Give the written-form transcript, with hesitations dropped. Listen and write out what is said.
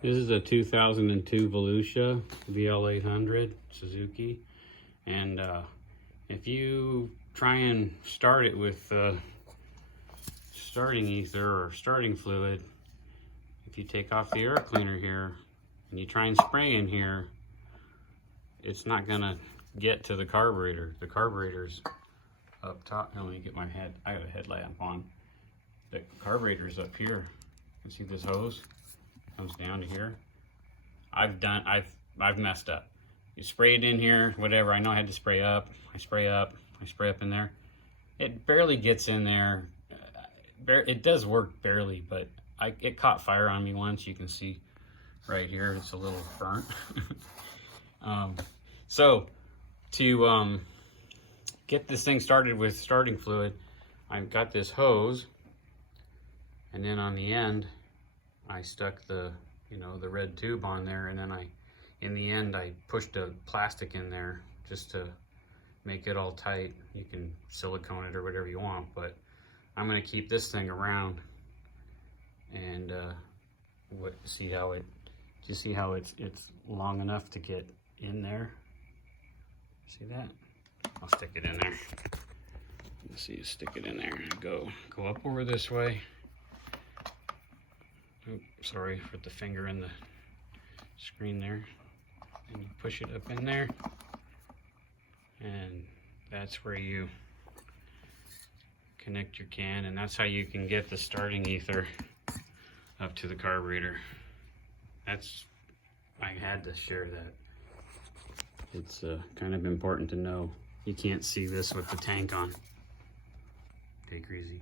This is a 2002 Volusia VL800 Suzuki, and if you try and start it with starting ether or starting fluid, if you take off the air cleaner here and you try and spray in here, it's not gonna get to the carburetor. The carburetor's up top. Let me get my head. I got a headlamp on. The carburetor's up here. You see this hose comes down to here. I've messed up. You spray it in here, whatever. I know I had to spray up. I spray up in there. It barely gets in there. It does work barely, but it caught fire on me once. You can see right here, it's a little burnt. So to get this thing started with starting fluid, I've got this hose, and then on the end I stuck the the red tube on there, and then in the end I pushed a plastic in there just to make it all tight. You can silicone it or whatever you want, but I'm going to keep this thing around and see how it's long enough to get in there. See that? I'll stick it in there. Let's see, stick it in there. Go up over this way. Oops, sorry for the finger in the screen there. And you push it up in there, and that's where you connect your can, and that's how you can get the starting ether up to the carburetor. I had to share that. It's kind of important to know. You can't see this with the tank on. Okay, Greasy.